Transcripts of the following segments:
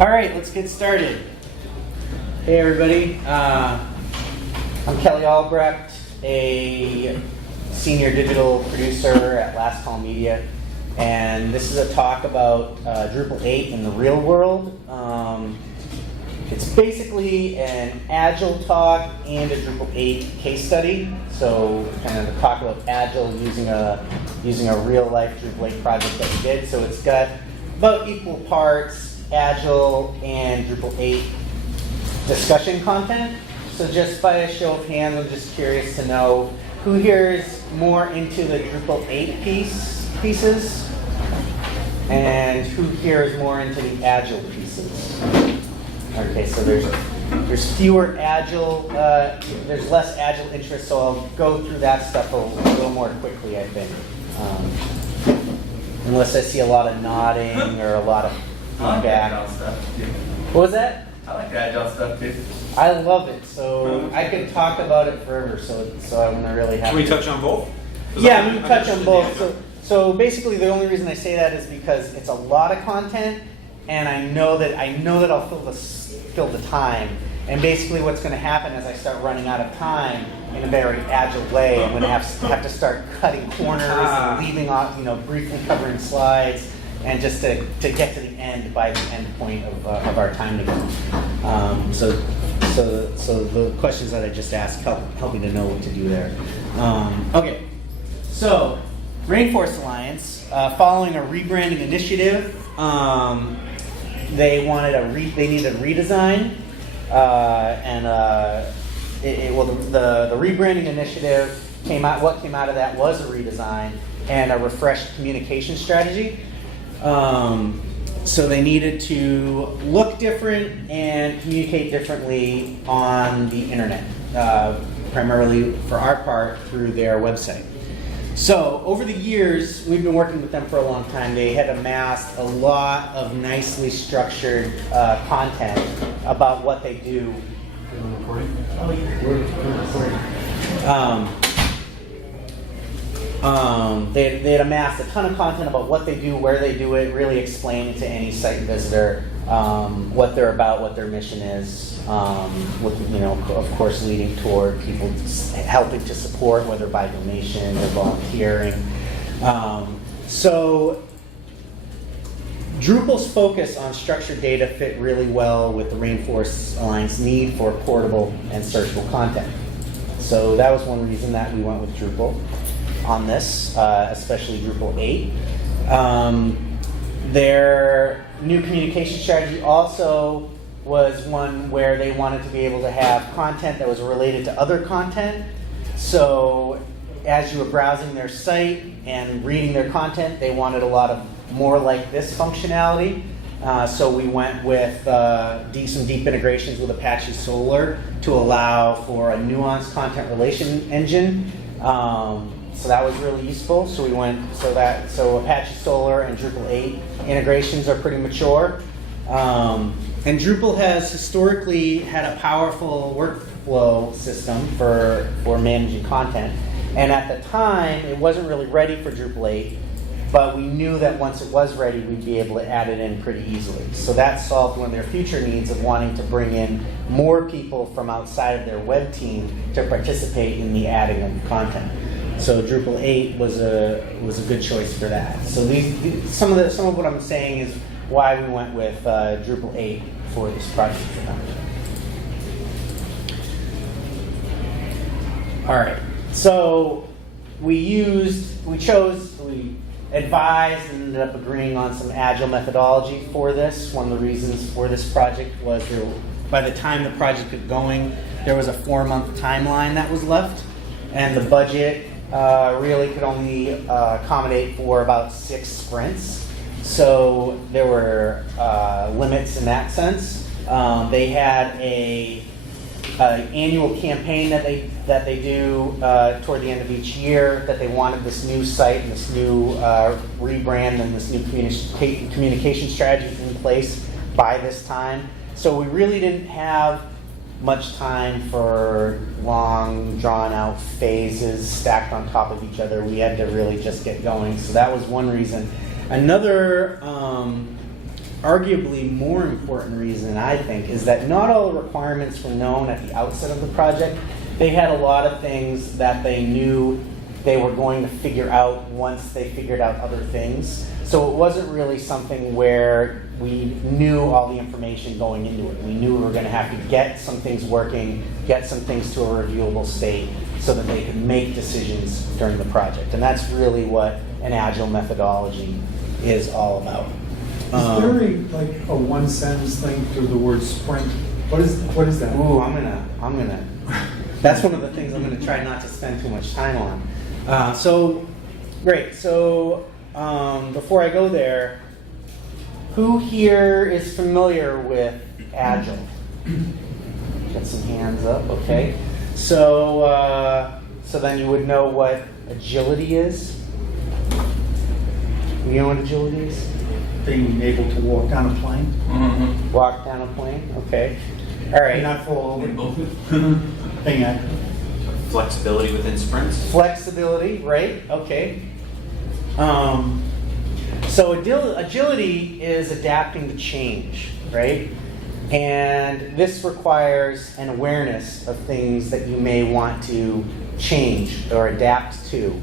All right, let's get started. Hey everybody, I'm Kelly Albrecht, a senior digital producer at Last Call Media, and this is a talk about Drupal 8 in the real world. It's basically an Agile talk and a Drupal 8 case study. So kind of to talk about Agile using a real life Drupal 8 project that we did. So it's got about equal parts Agile and Drupal 8 discussion content. So just by a show of hands, I'm just curious to know who here is more into the Drupal 8 pieces, and who here is more into the Agile pieces. Okay, so there's fewer Agile, there's less Agile interest, so I'll go through that stuff a little more quickly, I think. Unless I see a lot of nodding or a lot of feedback. I like the Agile stuff too. What was that? I like the Agile stuff too. I love it, so I could talk about it forever, so I'm going to really have Can we touch on both? Yeah, I'm going to touch on both. So basically the only reason I say that is because it's a lot of content, and I know that I'll fill the time. And basically what's going to happen as I start running out of time in a very agile way, I'm going to have to start cutting corners and leaving off, briefly covering slides, and just to get to the end by the end point of our time together. So the questions that I just asked help me to know what to do there. Okay, so Rainforest Alliance, following a rebranding initiative, they needed a redesign, the rebranding initiative what came out of that was a redesign and a refreshed communication strategy. So they needed to look different and communicate differently on the internet, primarily for our part through their website. So over the years, we've been working with them for a long time. They had amassed a lot of nicely structured content about what they do. They had amassed a ton of content about what they do, where they do it, really explaining to any site visitor what they're about, what their mission is, of course leading toward people helping to support, whether by donation or volunteering. So Drupal's focus on structured data fit really well with the Rainforest Alliance need for portable and searchable content. So that was one reason that we went with Drupal on this, especially Drupal 8. Their new communication strategy also was one where they wanted to be able to have content that was related to other content. So as you were browsing their site and reading their content, they wanted a lot of more like this functionality. So we went with some deep integrations with Apache Solr to allow for a nuanced content relation engine. So that was really useful. So we went so Apache Solr and Drupal 8 integrations are pretty mature. And Drupal has historically had a powerful workflow system for managing content. And at the time, it wasn't really ready for Drupal 8, but we knew that once it was ready, we'd be able to add it in pretty easily. So that solved one of their future needs of wanting to bring in more people from outside of their web team to participate in the adding of content. So Drupal 8 was a good choice for that. So some of what I'm saying is why we went with Drupal 8 for this project for them. All right. So we advised and ended up agreeing on some Agile methodology for this. One of the reasons for this project was by the time the project got going, there was a 4-month timeline that was left, and the budget really could only accommodate for about 6 sprints. So there were limits in that sense. They had an annual campaign that they do toward the end of each year, that they wanted this new site and this new rebrand and this new communication strategy in place by this time. So we really didn't have much time for long, drawn-out phases stacked on top of each other. We had to really just get going. So that was one reason. Another arguably more important reason, I think, is that not all the requirements were known at the outset of the project. They had a lot of things that they knew they were going to figure out once they figured out other things. So it wasn't really something where we knew all the information going into it. We knew we were going to have to get some things working, get some things to a reviewable state so that they could make decisions during the project. And that's really what an Agile methodology is all about. Is there a one sentence thing to the word sprint? What is that? Ooh, I'm gonna. That's one of the things I'm gonna try not to spend too much time on. Great. So before I go there, who here is familiar with Agile? Get some hands up. Okay. So then you would know what agility is. You know what agility is? Being able to walk down a plane Mm-hmm. Walk down a plane. Okay. All right. and not fall over. Being active. Flexibility within sprints. Flexibility, right? Okay. So agility is adapting to change, right? And this requires an awareness of things that you may want to change or adapt to.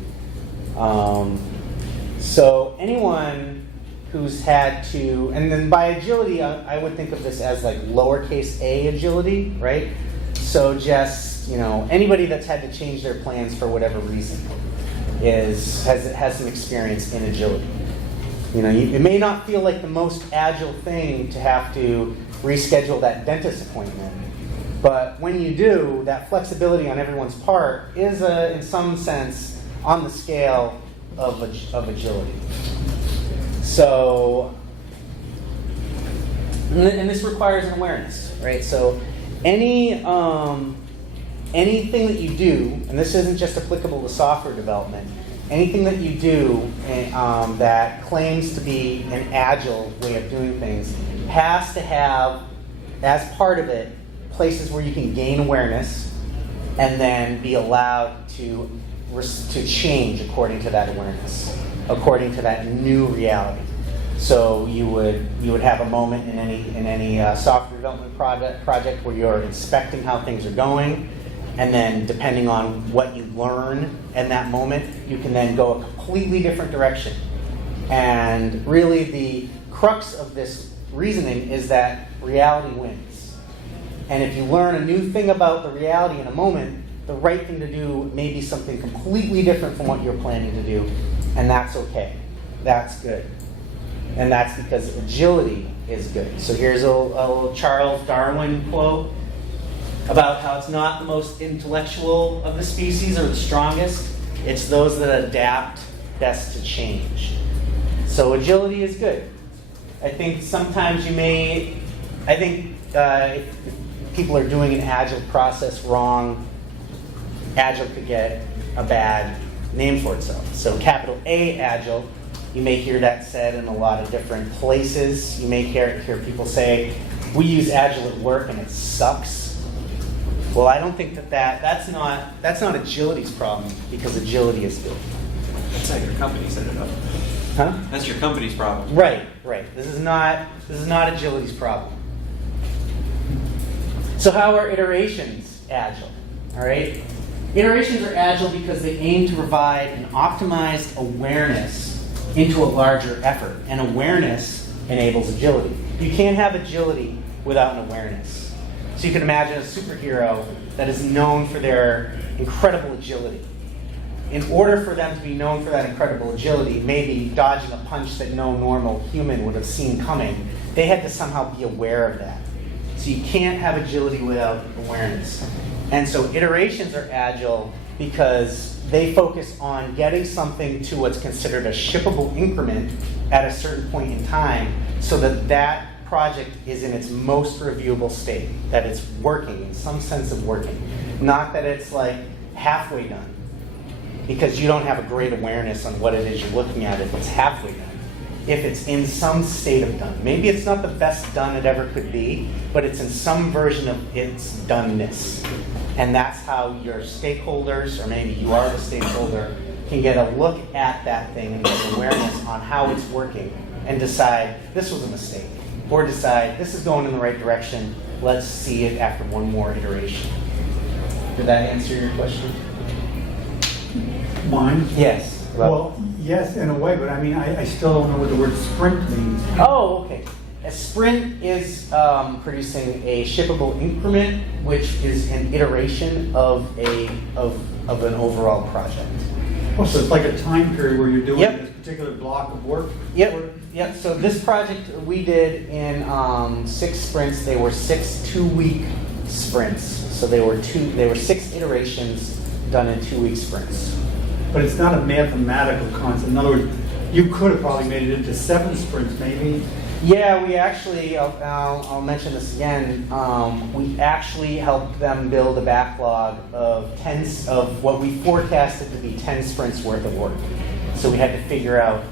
So anyone who's had to, and then by agility, I would think of this as like lowercase a agility, right? So just, anybody that's had to change their plans for whatever reason has some experience in agility. It may not feel like the most agile thing to have to reschedule that dentist appointment, but when you do, that flexibility on everyone's part is, in some sense, on the scale of agility. So, and this requires an awareness, right? So, anything that you do, and this isn't just applicable to software development, anything that you do that claims to be an agile way of doing things has to have, as part of it, places where you can gain awareness and then be allowed to change according to that awareness, according to that new reality. So you would have a moment in any software development project where you're inspecting how things are going, and then depending on what you learn in that moment, you can then go a completely different direction. And really the crux of this reasoning is that reality wins. And if you learn a new thing about the reality in a moment, the right thing to do may be something completely different from what you're planning to do, and that's okay. That's good. And that's because agility is good. So here's a little Charles Darwin quote about how it's not the most intellectual of the species or the strongest. It's those that adapt best to change. So agility is good. I think sometimes if people are doing an agile process wrong, agile could get a bad name for itself. So capital A agile, you may hear that said in a lot of different places. You may hear people say, we use agile at work and it sucks. Well, I don't think that's not agility's problem, because agility is good. That's how your company set it up. Huh? That's your company's problem. Right. This is not agility's problem. So how are iterations agile? All right. Iterations are agile because they aim to provide an optimized awareness into a larger effort, and awareness enables agility. You can't have agility without an awareness. So you can imagine a superhero that is known for their incredible agility. In order for them to be known for that incredible agility, maybe dodging a punch that no normal human would have seen coming, they had to somehow be aware of that. So you can't have agility without awareness. And so iterations are agile because they focus on getting something to what's considered a shippable increment at a certain point in time, so that that project is in its most reviewable state, that it's working, in some sense of working. Not that it's like halfway done, because you don't have a great awareness on what it is you're looking at if it's halfway done. If it's in some state of done. Maybe it's not the best done it ever could be, but it's in some version of its doneness. And that's how your stakeholders, or maybe you are the stakeholder, can get a look at that thing and get awareness on how it's working and decide, this was a mistake. or decide this is going in the right direction. Let's see it after one more iteration. Did that answer your question? Mine? Yes. Well, yes, in a way, but I mean, I still don't know what the word sprint means. Oh, okay. A sprint is producing a shippable increment, which is an iteration of an overall project. Oh, so it's like a time period where you're doing Yep. this particular block of work? Yep. So this project we did in 6 sprints. They were 6 2-week sprints. So they were 6 iterations done in 2-week sprints. But it's not a mathematical concept. In other words, you could have probably made it into 7 sprints, maybe. Yeah, we actually, I'll mention this again, we actually helped them build a backlog of what we forecasted to be 10 sprints worth of work. So we had to figure out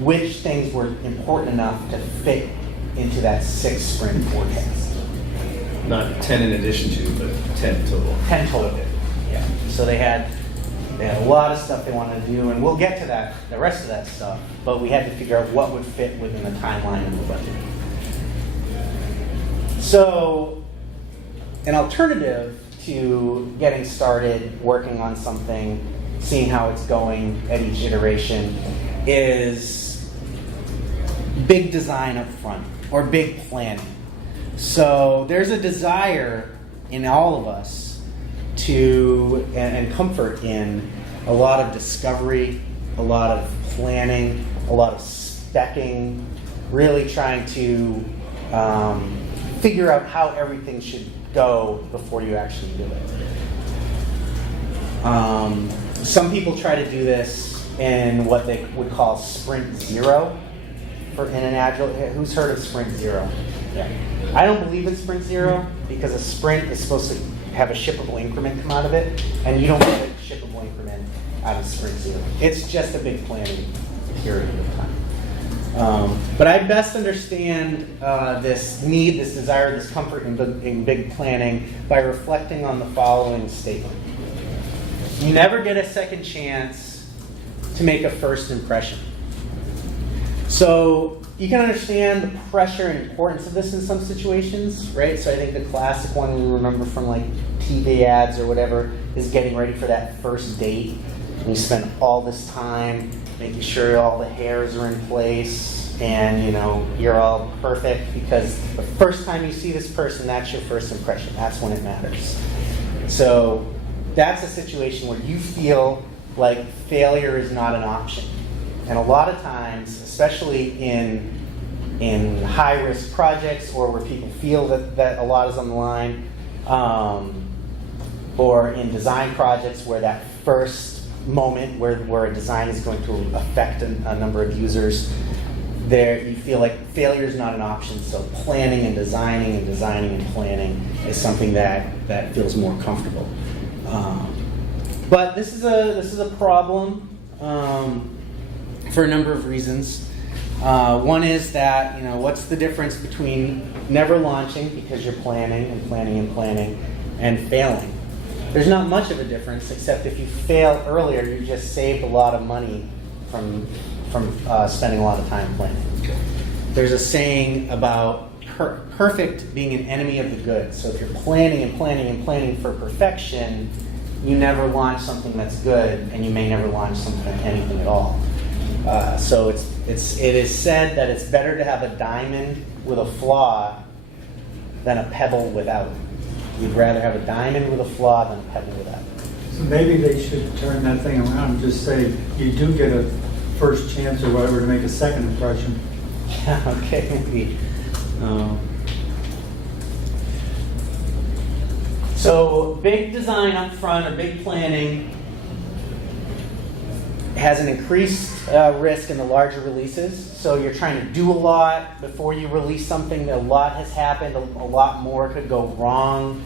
which things were important enough to fit into that 6 sprint forecast. Not 10 in addition to, but 10 total. 10 total. Yeah. So they had a lot of stuff they wanted to do, and we'll get to that, the rest of that stuff, but we had to figure out what would fit within the timeline of the budget. So, an alternative to getting started working on something, seeing how it's going at each iteration, is big design up front, or big planning. So, there's a desire in all of us to and comfort in a lot of discovery, a lot of planning, a lot of specking, really trying to figure out how everything should go before you actually do it. Some people try to do this in what they would call sprint zero in an agile. Who's heard of sprint zero? Yeah. I don't believe in sprint zero because a sprint is supposed to have a shippable increment come out of it, and you don't get a shippable increment out of sprint zero. It's just a big planning period of time. But I best understand this need, this desire, this comfort in big planning by reflecting on the following statement. You never get a second chance to make a first impression. So you can understand the pressure and importance of this in some situations, right? So I think the classic one we remember from like TV ads or whatever is getting ready for that first date. And you spend all this time making sure all the hairs are in place and you're all perfect, because the first time you see this person, that's your first impression. That's when it matters. So that's a situation where you feel like failure is not an option. And a lot of times, especially in high-risk projects or where people feel that a lot is on the line, or in design projects where that first moment where a design is going to affect a number of users, there you feel like failure is not an option. So planning and designing and planning is something that feels more comfortable. But this is a problem for a number of reasons. One is that, what's the difference between never launching because you're planning and failing? There's not much of a difference, except if you fail earlier, you just saved a lot of money from spending a lot of time planning. There's a saying about perfect being an enemy of the good. So if you're planning for perfection, you never launch something that's good, and you may never launch anything at all. So it is said that it's better to have a diamond with a flaw than a pebble without it. You'd rather have a diamond with a flaw than a pebble without it. So maybe they should turn that thing around and just say, you do get a first chance or whatever to make a second impression. Yeah, okay, maybe. So big design up front or big planning has an increased risk in the larger releases. So you're trying to do a lot before you release something. A lot has happened. A lot more could go wrong.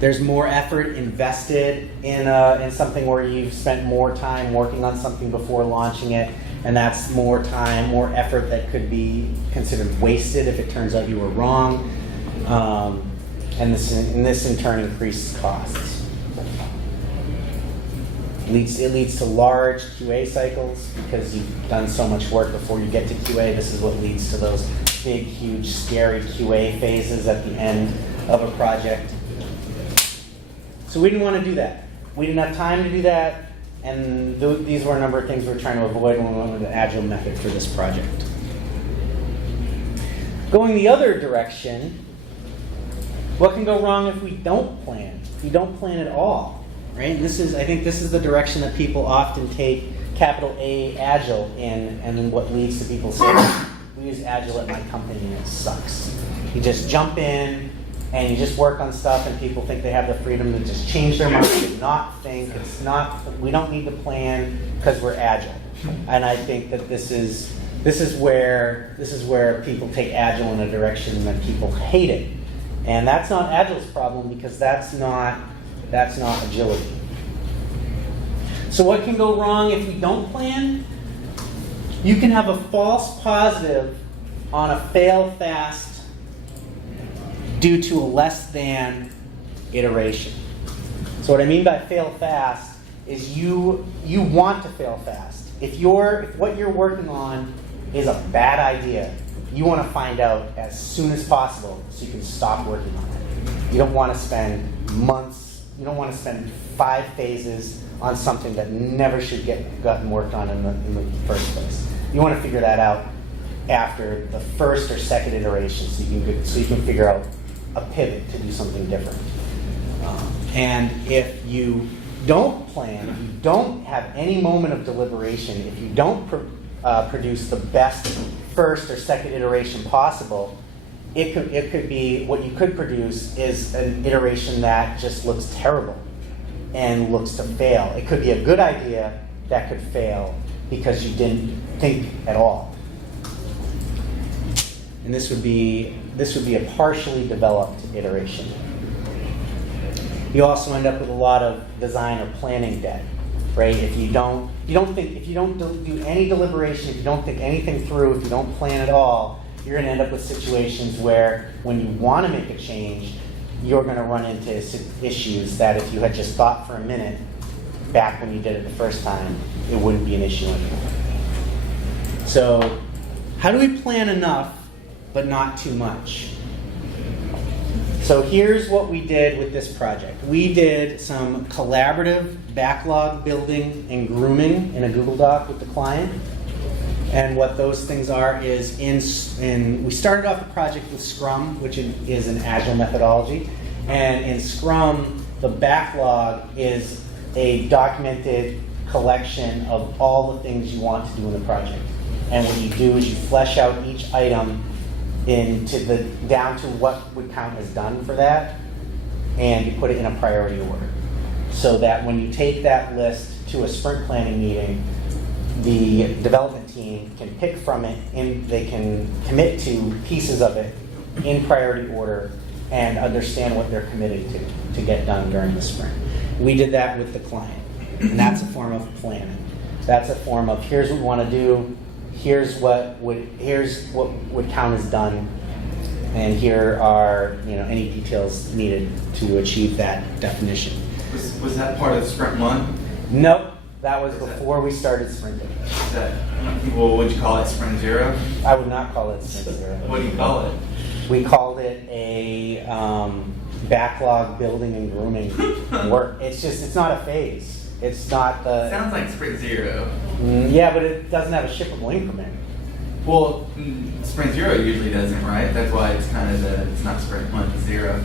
There's more effort invested in something where you've spent more time working on something before launching it, and that's more time, more effort that could be considered wasted if it turns out you were wrong. And this in turn increases costs. It leads to large QA cycles because you've done so much work before you get to QA. This is what leads to those big, huge, scary QA phases at the end of a project. So we didn't want to do that. We didn't have time to do that, and these were a number of things we were trying to avoid when we went with the Agile method for this project. Going the other direction, what can go wrong if we don't plan? If we don't plan at all, right? And I think this is the direction that people often take capital A Agile in, and then what leads to people saying, we use Agile at my company and it sucks. You just jump in and you just work on stuff, and people think they have the freedom to just change their mind and not think. We don't need to plan because we're Agile. And I think that this is where people take Agile in a direction that people hate it. And that's not Agile's problem, because that's not agility. So what can go wrong if we don't plan? You can have a false positive on a fail fast due to a less than iteration. So what I mean by fail fast is you want to fail fast. If what you're working on is a bad idea, you want to find out as soon as possible so you can stop working on it. You don't want to spend months, you don't want to spend 5 phases on something that never should gotten worked on in the first place. You want to figure that out after the first or second iteration so you can figure out a pivot to do something different. And if you don't plan, if you don't have any moment of deliberation, if you don't produce the best first or second iteration possible, it could be, what you could produce is an iteration that just looks terrible and looks to fail. It could be a good idea that could fail because you didn't think at all. And this would be a partially developed iteration. You also end up with a lot of design or planning debt, right? If you don't do any deliberation, if you don't think anything through, if you don't plan at all, you're going to end up with situations where when you want to make a change, you're going to run into issues that if you had just thought for a minute back when you did it the first time, it wouldn't be an issue anymore. So, how do we plan enough but not too much? So here's what we did with this project. We did some collaborative backlog building and grooming in a Google Doc with the client. And what those things are is we started off the project with Scrum, which is an Agile methodology. And in Scrum, the backlog is a documented collection of all the things you want to do in the project. And what you do is you flesh out each item down to what would count as done for that, and you put it in a priority order. So that when you take that list to a sprint planning meeting, the development team can pick from it, and they can commit to pieces of it in priority order and understand what they're committed to get done during the sprint. We did that with the client, and that's a form of planning. That's a form of, here's what we want to do, here's what would count as done, and here are any details needed to achieve that definition. Was that part of Sprint 1? Nope, that was before we started sprinting. Well, would you call it Sprint 0? I would not call it Sprint 0. What do you call it? We called it a backlog building and grooming work. It's not a phase. It's not the... Sounds like Sprint 0. Yeah, but it doesn't have a shippable increment. Well, Sprint 0 usually doesn't, right? That's why it's kind of it's not Sprint 1 to 0.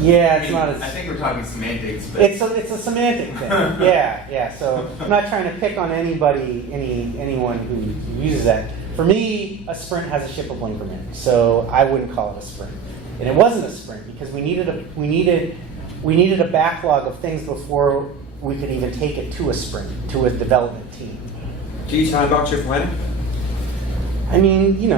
Yeah, it's not as... I think we're talking semantics, but... It's a semantic thing. Yeah. So I'm not trying to pick on anyone who uses that. For me, a sprint has a shippable increment, so I wouldn't call it a sprint. And it wasn't a sprint because we needed a backlog of things before we could even take it to a sprint, to a development team. Do you time box your planning? I mean, you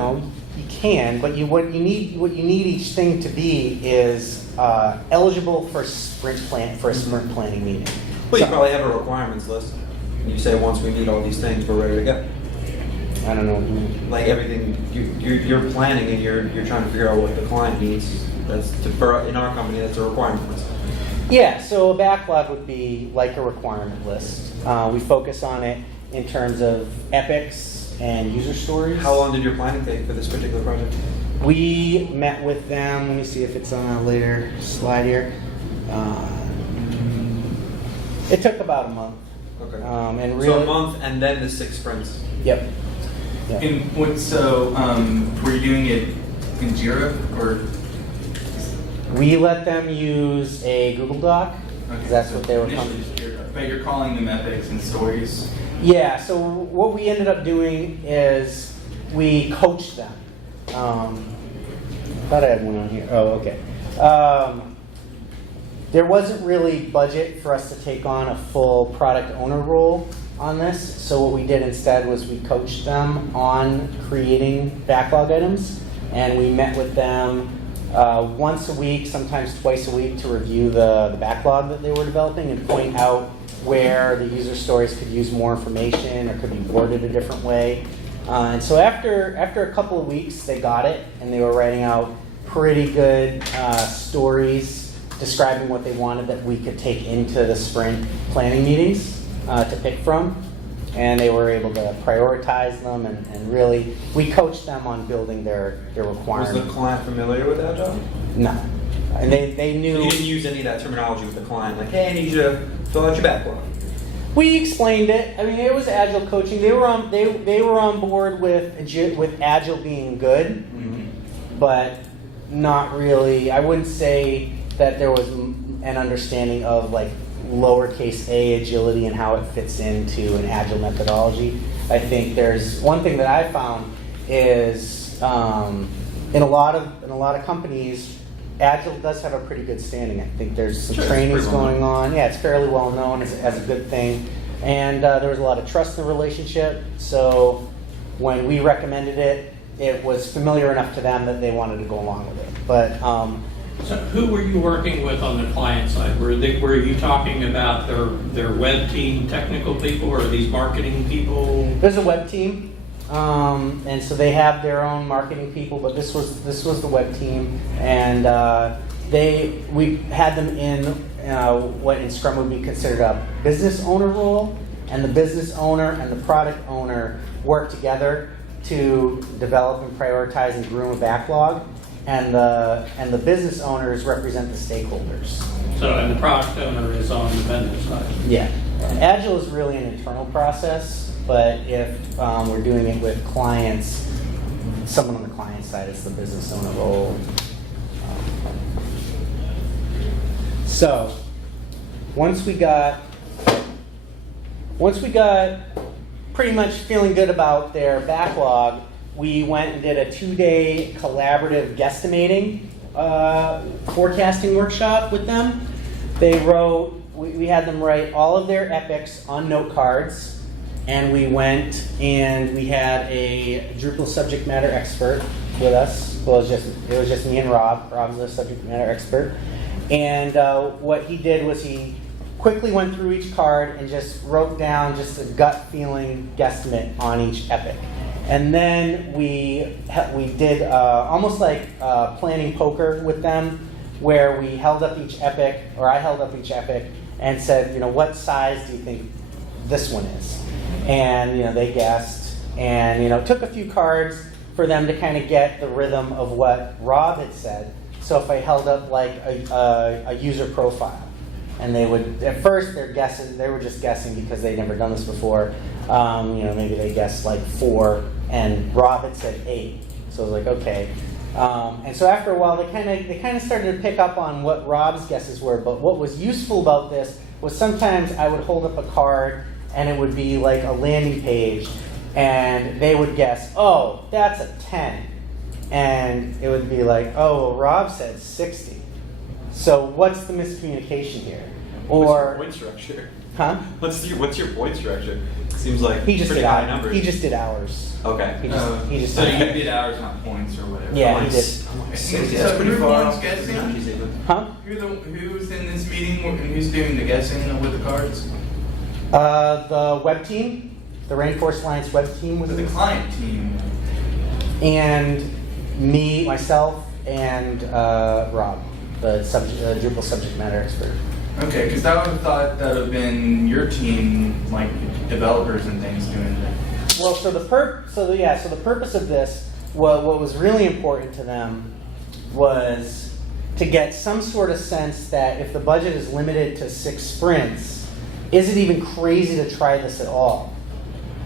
can, but what you need each thing to be is eligible for a sprint planning meeting. Well, you probably have a requirements list. And you say once we meet all these things, we're ready to go. I don't know what you mean. Like everything, you're planning and you're trying to figure out what the client needs. In our company, that's a requirement list. Yeah, so a backlog would be like a requirement list. We focus on it in terms of epics and user stories. How long did your planning take for this particular project? We met with them. Let me see if it's on a later slide here. It took about a month. Okay. And So really, a month and then the 6 sprints. Yep. Yep. And were you doing it in Jira or? We let them use a Google Doc. 'Cause that's what they were Initially coming. just Jira, but you're calling them epics and stories. Yeah, so what we ended up doing is we coached them. Thought I had one on here. Oh, okay. There wasn't really budget for us to take on a full product owner role on this, so what we did instead was we coached them on creating backlog items, and we met with them once a week, sometimes twice a week, to review the backlog that they were developing and point out where the user stories could use more information or could be worded a different way. And so after a couple of weeks, they got it, and they were writing out pretty good stories describing what they wanted that we could take into the sprint planning meetings to pick from. And they were able to prioritize them, and really, we coached them on building their Was requirements. the client familiar with Agile? No. And they So knew. you didn't use any of that terminology with the client, like, hey, I need you to fill out your backlog. We explained it. I mean, it was Agile coaching. They were on board with Agile being good, but not really. I wouldn't say that there was an understanding of like lowercase a agility and how it fits into an Agile methodology. I think there's one thing that I found is in a lot of companies, Agile does have a pretty good standing. I think there's some Sure, it's trainings pretty well known. going on. Yeah, it's fairly well known as a good thing. And there was a lot of trust in the relationship. So when we recommended it, it was familiar enough to them that they wanted to go along with it. But So who were you working with on the client side? Were you talking about their web team technical people or these marketing people? there's a web team. And so they have their own marketing people, but this was the web team, and we had them in what in Scrum would be considered a business owner role, and the business owner and the product owner work together to develop and prioritize and groom a backlog, and the business owners represent the stakeholders. So, and the product owner is on the vendor side. Yeah, Agile is really an internal process. But if we're doing it with clients, someone on the client side is the business owner role. So once we got pretty much feeling good about their backlog, we went and did a 2-day collaborative guesstimating forecasting workshop with them. We had them write all of their epics on note cards. And we went and we had a Drupal subject matter expert with us. Well, it was just me and Rob. Rob's the subject matter expert. And what he did was he quickly went through each card and just wrote down just a gut feeling guesstimate on each epic. And then we did almost like planning poker with them, where we held up each epic, or I held up each epic, and said, what size do you think this one is? And they guessed, and it took a few cards for them to kind of get the rhythm of what Rob had said. So if I held up like a user profile, and they would at first they were just guessing because they'd never done this before. Maybe they guessed like 4, and Rob had said 8. So I was like, okay. And so after a while, they kind of started to pick up on what Rob's guesses were. But what was useful about this was sometimes I would hold up a card, and it would be like a landing page, and they would guess, oh, that's a 10. And it would be like, oh, well, Rob said 60. So what's the miscommunication here? What's your Or, point structure? huh? What's your point structure? Seems like He just pretty did high numbers. He just did hours. Okay. He just So did. you did hours, not points or whatever. Yeah, he did. So That's pretty you're the far ones off. guessing? Huh? Who's in this meeting and who's doing the guessing with the cards? The web team, the Rainforest Alliance web team was With the client team. and me, myself, and Rob, the Drupal subject matter expert. Okay, because I would have thought that would have been your team, like developers and things doing that. Well, so the purpose of this what was really important to them was to get some sort of sense that if the budget is limited to 6 sprints, is it even crazy to try this at all?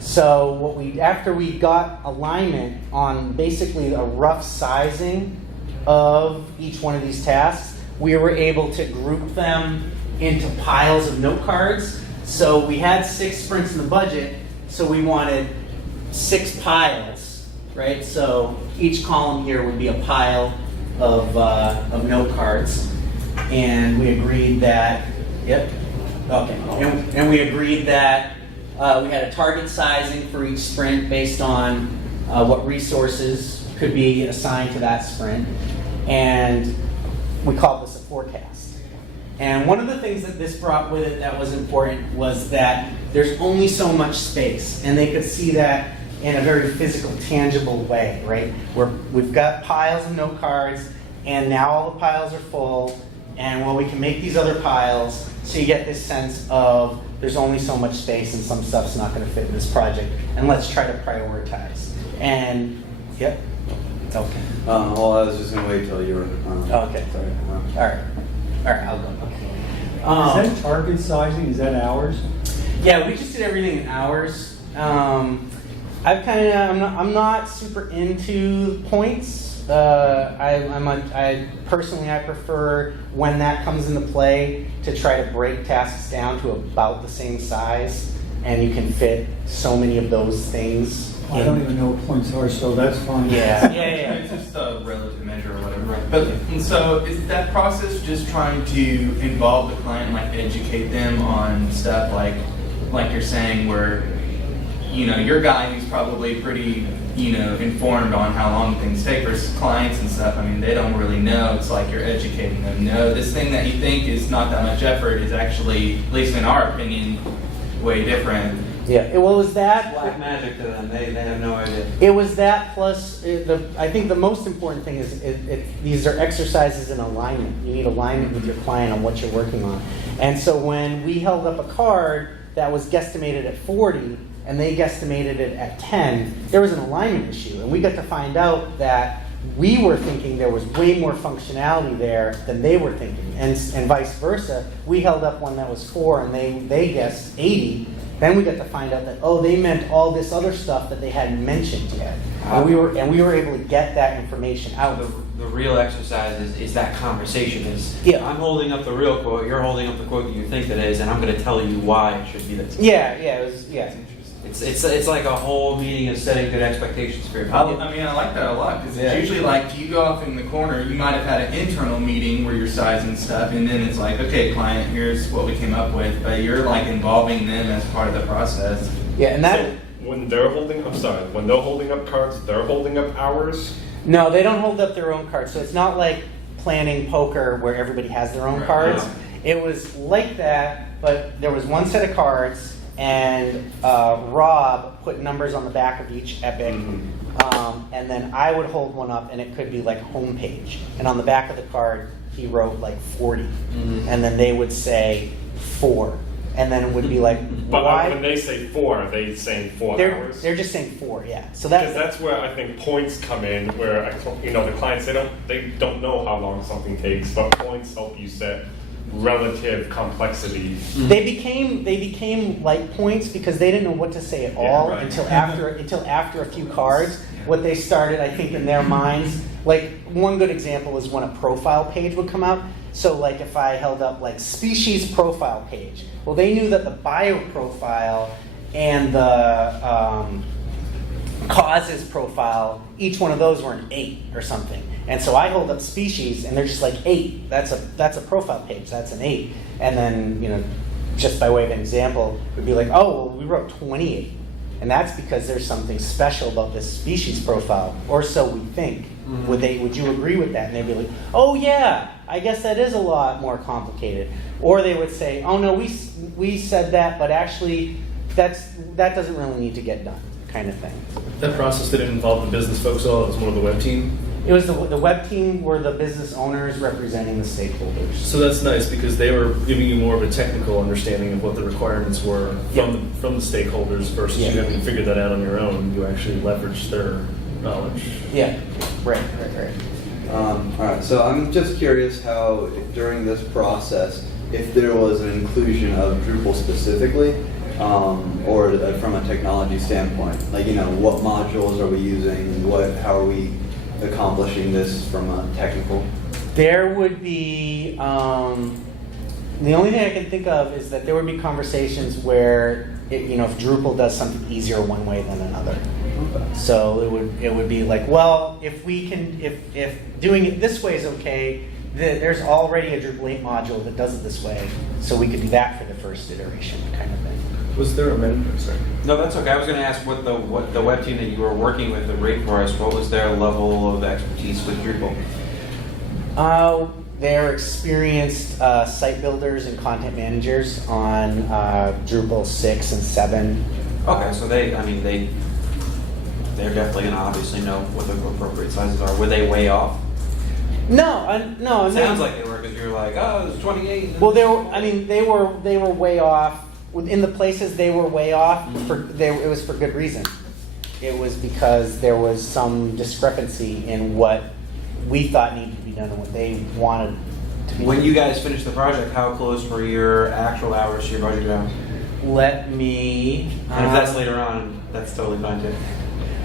So after we got alignment on basically a rough sizing of each one of these tasks, we were able to group them into piles of note cards. So we had 6 sprints in the budget, so we wanted 6 piles, right? So each column here would be a pile of note cards, and we agreed that, and we agreed that we had a target sizing for each sprint based on what resources could be assigned to that sprint, and we called this a forecast. And one of the things that this brought with it that was important was that there's only so much space, and they could see that in a very physical, tangible way, right? We've got piles of note cards, and now all the piles are full, and well, we can make these other piles, so you get this sense of there's only so much space and some stuff's not going to fit in this project, and let's try to prioritize. And, yep, okay. Well, I was just going to wait till you were. Okay. Sorry. All right, I'll go. Is that target sizing? Is that hours? Yeah, we just did everything in hours. I'm not super into points. I personally prefer when that comes into play to try to break tasks down to about the same size, and you can fit so many of those things. I don't even know what points are, so that's fine. Yeah. It's just a relative measure or whatever. Right. But and so is that process just trying to involve the client, like educate them on stuff like you're saying, where your guy who's probably pretty informed on how long things take versus clients and stuff. I mean, they don't really know. It's like you're educating them. No, this thing that you think is not that much effort is actually, at least in our opinion, way different. Yeah, it was that. Black magic to them. They have no idea. It was that plus, I think the most important thing is these are exercises in alignment. You need alignment with your client on what you're working on. And so when we held up a card that was guesstimated at 40 and they guesstimated it at 10, there was an alignment issue. And we got to find out that we were thinking there was way more functionality there than they were thinking. And vice versa. We held up one that was 4 and they guessed 80. Then we got to find out that, they meant all this other stuff that they hadn't mentioned yet. And we were able to get that information out. The real exercise is that conversation. Yeah. I'm holding up the real quote, you're holding up the quote that you think it is, and I'm going to tell you why it should be this. It's like a whole meeting of setting good expectations for your I like that a lot, because it's usually like you go off in the corner, you might have had an internal meeting where you're sizing stuff, and then it's like, okay, client, here's what we came up with, but you're like involving them as part of the process. Yeah, and that... So when they're holding up cards, they're holding up hours? No, they don't hold up their own cards. So it's not like planning poker where everybody has their own cards. It was like that, but there was one set of cards, and Rob put numbers on the back of each epic, and then I would hold one up, and it could be like homepage. And on the back of the card, he wrote like 40, and then they would say 4, and then it would be like, but why? When they say 4, are they saying 4 hours? They're just saying 4, yeah. So because that's where I think points come in, where the clients they don't know how long something takes, but points help you set relative complexity. They became like points because they didn't know what to say at all until after a few cards. What they started, I think, in their minds, like one good example is when a profile page would come out. So like if I held up like species profile page, well, they knew that the bio profile and the causes profile, each one of those were an 8 or something. And so I hold up species, and they're just like 8. That's a profile page. That's an 8. And then just by way of an example, it would be like, well, we wrote 28, and that's because there's something special about this species profile, or so we think. Would you agree with that? And they'd be like, oh yeah, I guess that is a lot more complicated. Or they would say, oh no, we said that, but actually that doesn't really need to get done, kind of thing. That process didn't involve the business folks at all. It was more of the web team. It was the web team were the business owners representing the stakeholders. So that's nice because they were giving you more of a technical understanding of what the requirements were from the stakeholders versus you having to figure that out on your own. You actually leveraged knowledge. Yeah, right. All right, so I'm just curious how during this process, if there was an inclusion of Drupal specifically, or from a technology standpoint, like, what modules are we using? How are we accomplishing this from a technical? There would be, the only thing I can think of is that there would be conversations where, if Drupal does something easier one way than another. So it would be like, well, if doing it this way is okay, there's already a Drupal 8 module that does it this way, so we could do that for the first iteration, kind of thing. Was there a minute? Sorry. No, that's okay. I was going to ask what the web team that you were working with at Rainforest, what was their level of expertise with Drupal? They're experienced site builders and content managers on Drupal 6 and 7. Okay, so they're definitely going to obviously know what the appropriate sizes are. Were they way off? No. It sounds like they were, because you were like, oh, it's 28. Well, they were way off. In the places they were way off, it was for good reason. It was because there was some discrepancy in what we thought needed to be done and what they wanted to be done. When you guys finished the project, how close were your actual hours to your budget hours? Let me. And if that's later on, that's totally fine too.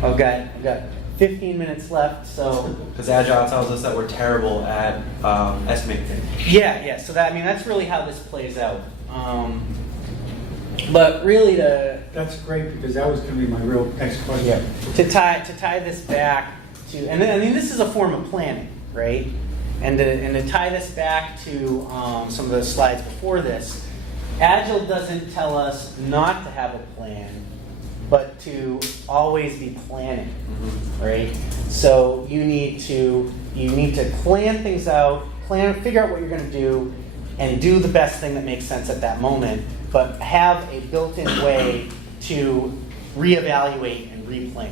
I've got 15 minutes left, so. Because Agile tells us that we're terrible at estimating things. Yeah. So that's really how this plays out. But really, That's great, because that was going to be my real next question. to tie this back to, and this is a form of planning, right? And to tie this back to some of the slides before this, Agile doesn't tell us not to have a plan, but to always be planning, right? So you need to plan things out, figure out what you're going to do, and do the best thing that makes sense at that moment, but have a built-in way to reevaluate and replan.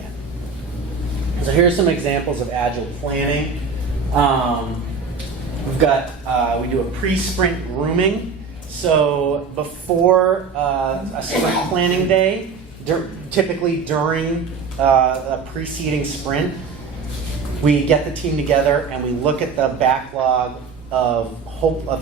So here's some examples of Agile planning. We do a pre-sprint grooming. So before a sprint planning day, typically during a preceding sprint, we get the team together and we look at the backlog of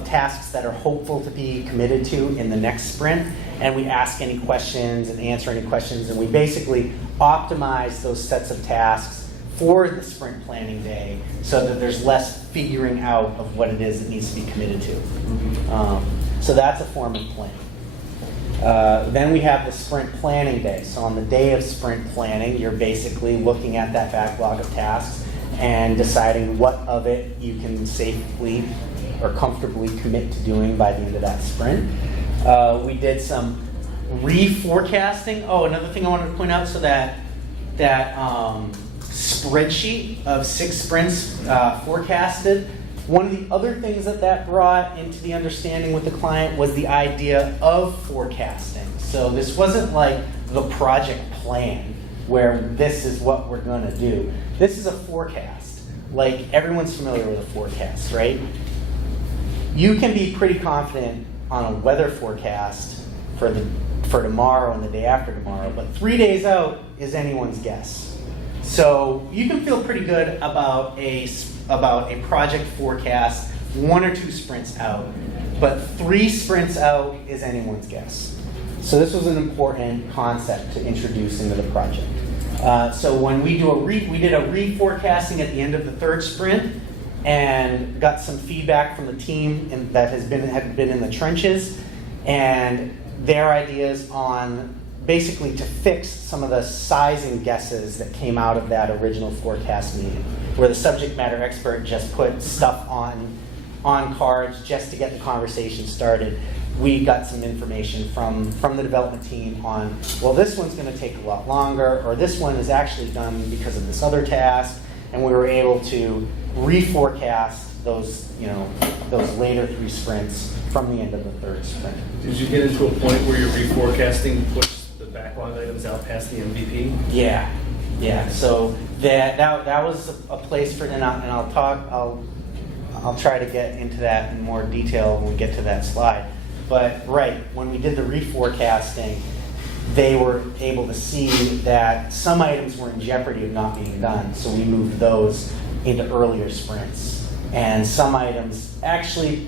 tasks that are hopeful to be committed to in the next sprint, and we ask any questions and answer any questions, and we basically optimize those sets of tasks for the sprint planning day so that there's less figuring out of what it is that needs to be committed to. So that's a form of planning. Then we have the sprint planning day. So on the day of sprint planning, you're basically looking at that backlog of tasks and deciding what of it you can safely or comfortably commit to doing by the end of that sprint. We did some reforecasting. Oh, another thing I wanted to point out, so that spreadsheet of 6 sprints forecasted, one of the other things that brought into the understanding with the client was the idea of forecasting. So this wasn't like the project plan where this is what we're going to do. This is a forecast. Like, everyone's familiar with a forecast, right? You can be pretty confident on a weather forecast for tomorrow and the day after tomorrow, but 3 days out is anyone's guess. So you can feel pretty good about a project forecast 1 or 2 sprints out, but 3 sprints out is anyone's guess. So this was an important concept to introduce into the project. So when we did a reforecasting at the end of the 3rd sprint, and got some feedback from the team that had been in the trenches, and their ideas on basically to fix some of the sizing guesses that came out of that original forecast meeting, where the subject matter expert just put stuff on cards just to get the conversation started. We got some information from the development team on, well, this one's going to take a lot longer, or this one is actually done because of this other task, and we were able to reforecast those later 3 sprints from the end of the 3rd sprint. Did you get into a point where your reforecasting pushed the backlog items out past the MVP? Yeah. So that was a place for, and I'll try to get into that in more detail when we get to that slide. But right, when we did the reforecasting, they were able to see that some items were in jeopardy of not being done, so we moved those into earlier sprints. And some items actually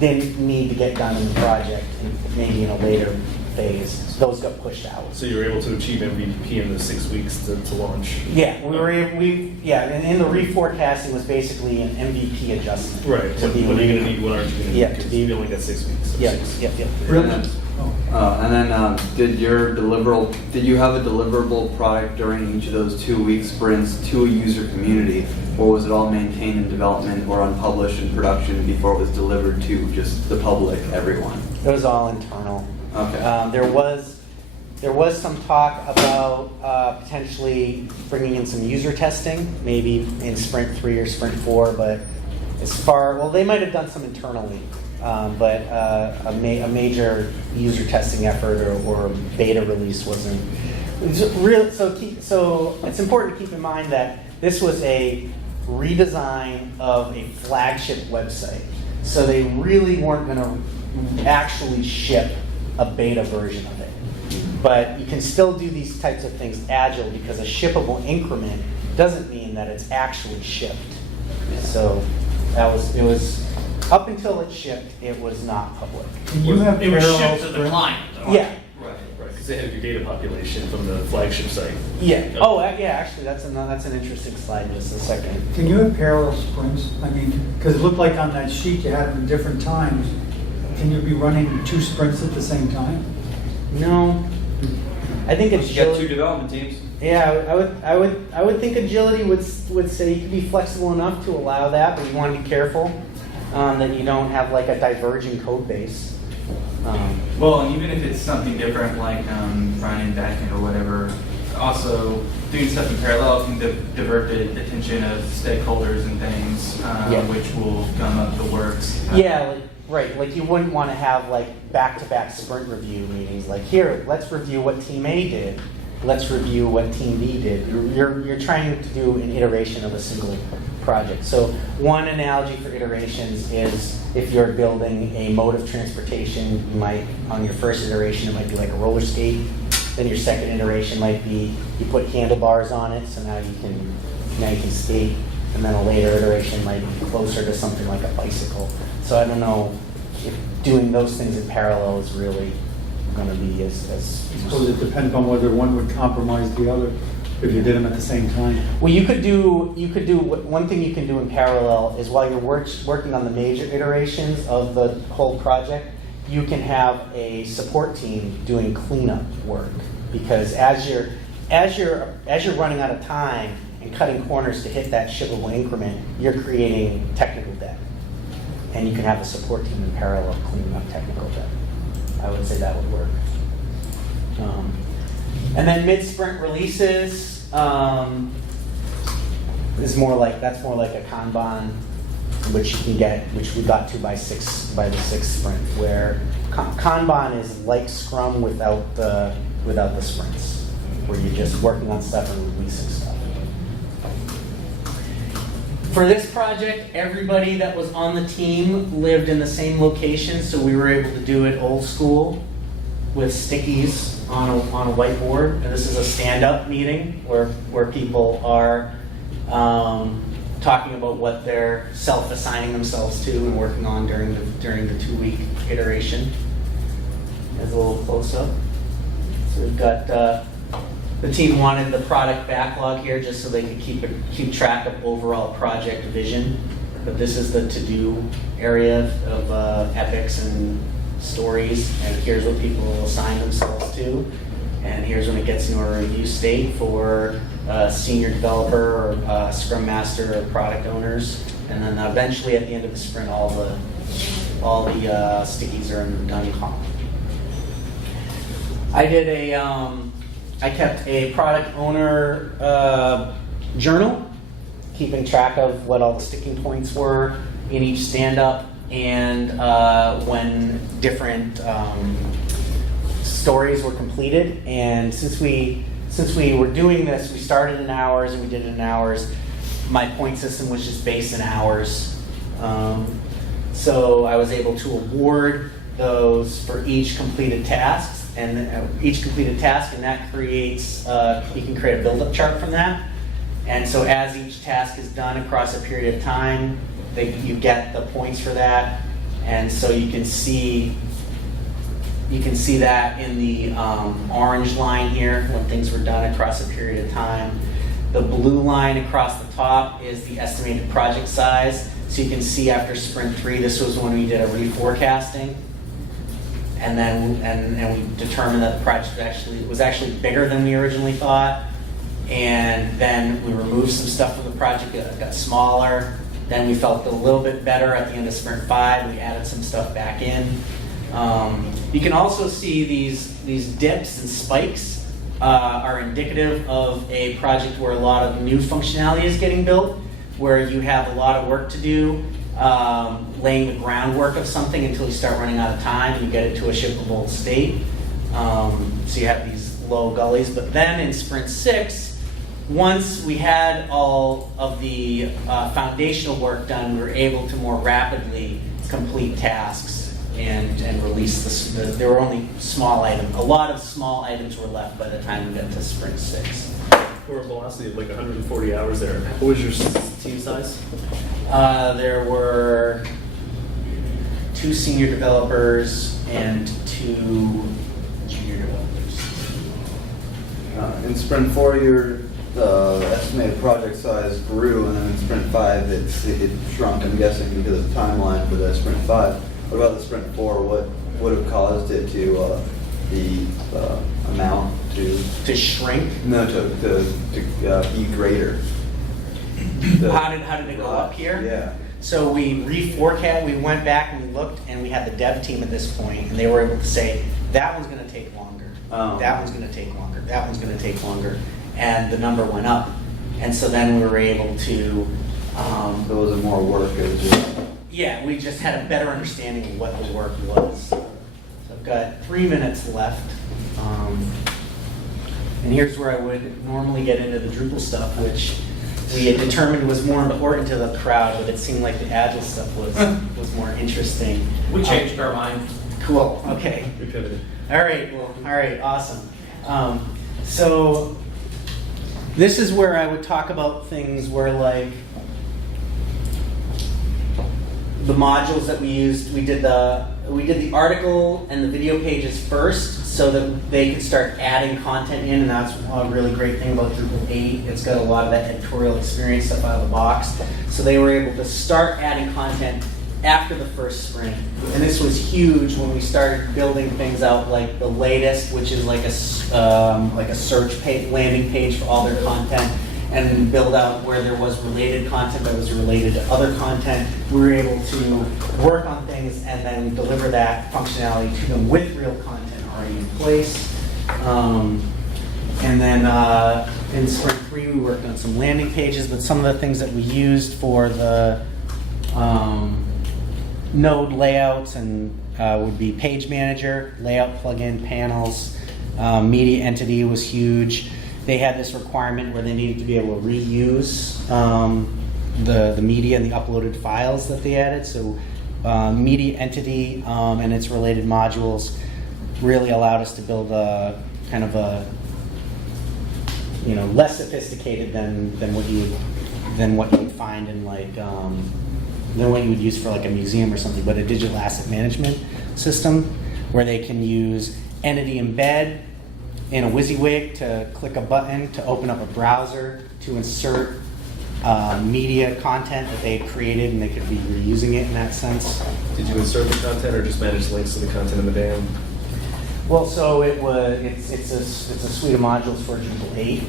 didn't need to get done in the project, and maybe in a later phase. Those got pushed out. So you were able to achieve MVP in the 6 weeks to launch? Yeah, and in the reforecasting was basically an MVP adjustment. Right. To What be are you going to re- need? What aren't you going to need? Yeah, to Because be- you only got 6 weeks. Yep, Six. yep, yep. And then, did you have a deliverable product during each of those 2 week sprints to a user community, or was it all maintained in development or unpublished in production before it was delivered to just the public, everyone? It was all internal. Okay. There was some talk about potentially bringing in some user testing, maybe in Sprint 3 or Sprint 4, but they might have done some internally, but a major user testing effort or beta release wasn't. So it's important to keep in mind that this was a redesign of a flagship website. So they really weren't going to actually ship a beta version of it. But you can still do these types of things agile because a shippable increment doesn't mean that it's actually shipped. So it was up until it shipped, it was not public. Can you have It was parallel shipped to the sprints? client. though. Yeah. Right, because they have your data population from the flagship site. Yeah. Oh, yeah. Actually, that's an interesting slide. Just a second. Can you have parallel sprints? I mean, because it looked like on that sheet you had them different times. Can you be running 2 sprints at the same time? No, I think You got 2 agility. development teams. Yeah, I would think agility would say you could be flexible enough to allow that, but you want to be careful that you don't have like a diverging code base. Well, and even if it's something different like front end, back end, or whatever, also doing stuff in parallel can divert the attention of stakeholders and things, Yeah. which will gum up the works. Yeah, right. Like you wouldn't want to have like back-to-back sprint review meetings. Like here, let's review what Team A did. Let's review what Team B did. You're trying to do an iteration of a single project. So one analogy for iterations is if you're building a mode of transportation, you might, on your first iteration, it might be like a roller skate. Then your second iteration might be you put handlebars on it, so now you can skate. And then a later iteration might be closer to something like a bicycle. So I don't know if doing those things in parallel is really going to be as I suppose it depends on whether one would compromise the other if you did them at the same time. Well, you could do one thing you can do in parallel is while you're working on the major iterations of the whole project, you can have a support team doing cleanup work, because as you're running out of time and cutting corners to hit that shippable increment, you're creating technical debt, and you can have a support team in parallel cleaning up technical debt. I would say that would work. And then mid-sprint releases is more like a Kanban, which we got to by the sixth sprint, where Kanban is like Scrum without the sprints, where you're just working on stuff and releasing stuff. For this project, everybody that was on the team lived in the same location, so we were able to do it old school with stickies on a whiteboard. And this is a stand-up meeting where people are talking about what they're self-assigning themselves to and working on during the 2-week iteration. As a little close-up. So we've got the team wanted the product backlog here just so they could keep track of overall project vision. But this is the to-do area of epics and stories, and here's what people will assign themselves to. And here's when it gets into a review state for senior developer or ScrumMaster or product owners. And then eventually at the end of the sprint, all the stickies are in the done column. I kept a product owner journal, keeping track of what all the sticking points were in each stand-up, and when different stories were completed. And since we were doing this, we started in hours and we did it in hours. My point system was just based in hours. So I was able to award those for each completed tasks. and each completed task, and that creates, you can create a build-up chart from that. And so as each task is done across a period of time, you get the points for that. And so you can see that in the orange line here when things were done across a period of time. The blue line across the top is the estimated project size. So you can see after sprint 3, this was when we did a reforecasting. And then and we determined that the project was actually bigger than we originally thought. And then we removed some stuff from the project, it got smaller. Then we felt a little bit better at the end of sprint 5. We added some stuff back in. You can also see these dips and spikes are indicative of a project where a lot of new functionality is getting built, where you have a lot of work to do, laying the groundwork of something until you start running out of time and you get it to a shippable state. So you have these low gullies. But then in sprint 6, once we had all of the foundational work done, we were able to more rapidly complete tasks and release this. There were only small items. A lot of small items were left by the time we got to sprint 6. For a velocity of like 140 hours there, what was your team size? There were 2 senior developers and 2 junior developers. In sprint 4, the estimated project size grew, and then in sprint 5, it shrunk, I'm guessing, because of the timeline for the sprint 5. What about the sprint 4? What would have caused it to, the amount To shrink? No, to be greater? How did it go up here? Yeah. So we reforecast, we went back and we looked, and we had the dev team at this point, and they were able to say, that one's going to take longer. Oh. That one's going to take longer. That one's going to take longer. And the number went up. And so then we were able to... There was more work. It was just... Yeah, we just had a better understanding of what the work was. So I've got 3 minutes left. And here's where I would normally get into the Drupal stuff, which we had determined was more important to the crowd, but it seemed like the Agile stuff was more interesting. We changed our mind. Cool, okay. We pivoted. All right, awesome. So this is where I would talk about things where, like, the modules that we used, we did the article and the video pages first so that they could start adding content in, and that's a really great thing about Drupal 8. It's got a lot of that editorial experience stuff out of the box. So they were able to start adding content after the first sprint. And this was huge when we started building things out like the latest, which is like a search page, landing page for all their content, and build out where there was related content that was related to other content. We were able to work on things and then deliver that functionality to them with real content already in place. And then in sprint 3, we worked on some landing pages, but some of the things that we used for the node layouts and would be Page Manager, Layout Plugin, Panels, Media Entity was huge. They had this requirement where they needed to be able to reuse the media and the uploaded files that they added. So Media Entity and its related modules really allowed us to build a kind of a, less sophisticated than what you would find in like than what you would use for like a museum or something, but a digital asset management system where they can use Entity Embed in a WYSIWYG to click a button to open up a browser to insert media content that they had created, and they could be reusing it in that sense. Did you insert the content or just manage links to the content in the dam? Well, so it's a suite of modules for Drupal 8.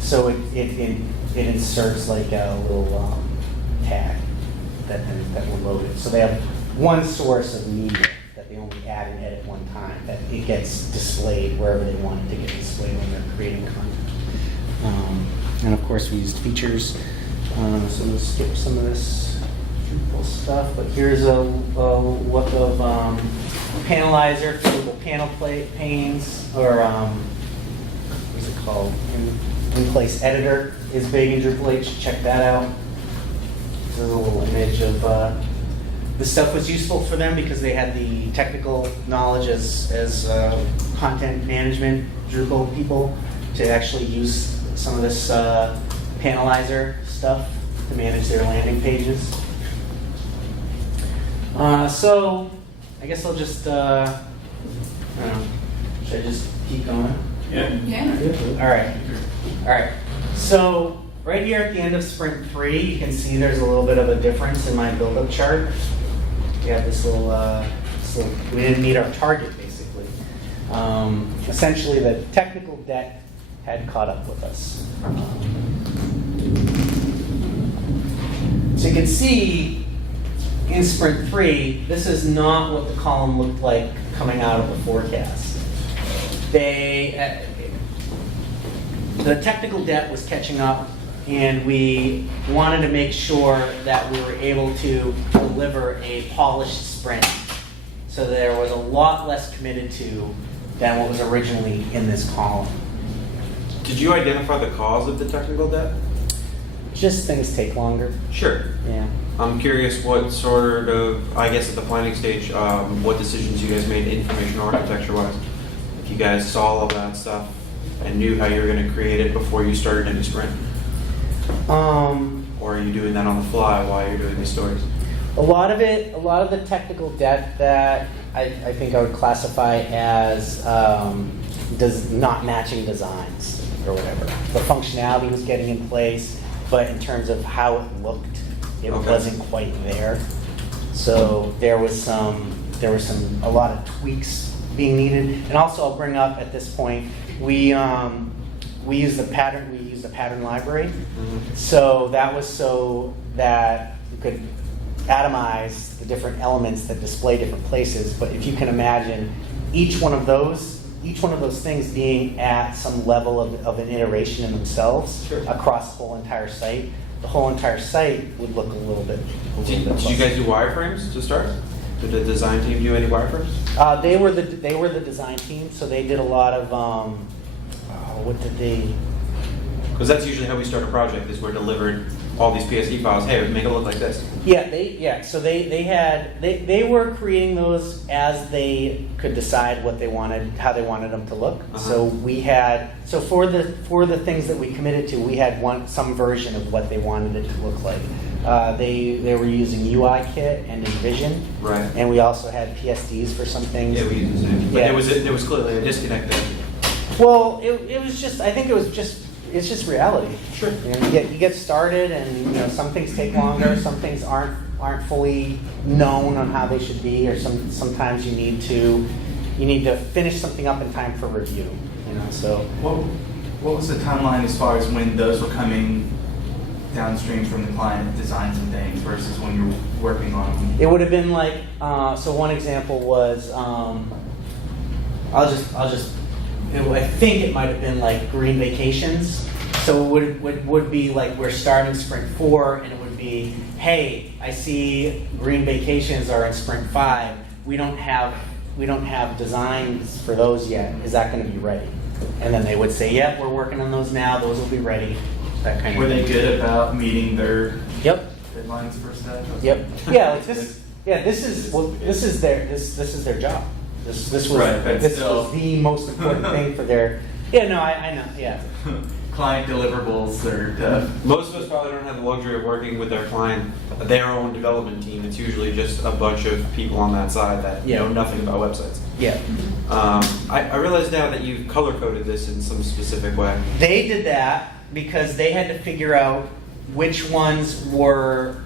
So it inserts like a little tag that will load it. So they have one source of media that they only add and edit one time, that it gets displayed wherever they want it to get displayed when they're creating content. And of course we used features. So we'll skip some of this Drupal stuff, but here's a look of Panelizer, Drupal panel panes, or what's it called? In-place editor is big in Drupal 8. Check that out. There's a little image of the stuff was useful for them because they had the technical knowledge as content management Drupal people to actually use some of this panelizer stuff to manage their landing pages. So I guess I'll just, I don't know, should I just keep going? Yeah. All right. So right here at the end of sprint 3, you can see there's a little bit of a difference in my build-up chart. We have this little, we didn't meet our target basically. Essentially, the technical debt had caught up with us. So you can see in sprint 3, this is not what the column looked like coming out of the forecast. The technical debt was catching up, and we wanted to make sure that we were able to deliver a polished sprint. So there was a lot less committed to than what was originally in this column. Did you identify the cause of the technical debt? Just things take longer. Sure. Yeah. I'm curious what sort of, I guess at the planning stage, what decisions you guys made information architecture-wise. If you guys saw all of that stuff and knew how you were going to create it before you started any sprint. Or are you doing that on the fly while you're doing these stories? A lot of the technical debt that I think I would classify as not matching designs or whatever. The functionality was getting in place, but in terms of how it looked, it wasn't quite there. So there was a lot of tweaks being needed. And also, I'll bring up at this point, we use the pattern library. Mm-hmm. So that was so that you could atomize the different elements that display different places. But if you can imagine each one of those things being at some level of an iteration in themselves across the whole entire site, the whole entire site would look a little bit. Did you guys do wireframes to start? Did the design team do any wireframes? They were the design team, so they did a lot of what did they? Because that's usually how we start a project, is we're delivered all these PSD files. Hey, make it look like this. So they were creating those as they could decide what they wanted, how they wanted them to look. So for the things that we committed to, we had some version of what they wanted it to look like. They were using UIKit and Envision, right? And we also had PSDs for some things. Yeah, we used the same. But there was clearly a disconnect there. Well, it was just, I think it's just reality. Sure. You get started, and some things take longer. Some things aren't fully known on how they should be, or sometimes you need to finish something up in time for review. So What was the timeline as far as when those were coming downstream from the client designs and things versus when you were working on them? it would have been like, so one example was, I think it might have been like green vacations. So it would be like we're starting sprint 4, and it would be, hey, I see green vacations are in sprint 5. We don't have designs for those yet. Is that going to be ready? And then they would say, yep, we're working on those now. Those will be ready. That kind of Were thing. they good about meeting their Yep. deadlines for stuff? Yep. Yeah. Like this. Yeah. This is their job. This was Right, but this still. was the most important thing for their. Yeah. No. I know. Yeah. Client deliverables or Most of us probably don't have the luxury of working with their client, their own development team. It's usually just a bunch of people on that side that know nothing about websites. Yeah. I realize now that you've color-coded this in some specific way. They did that because they had to figure out which ones were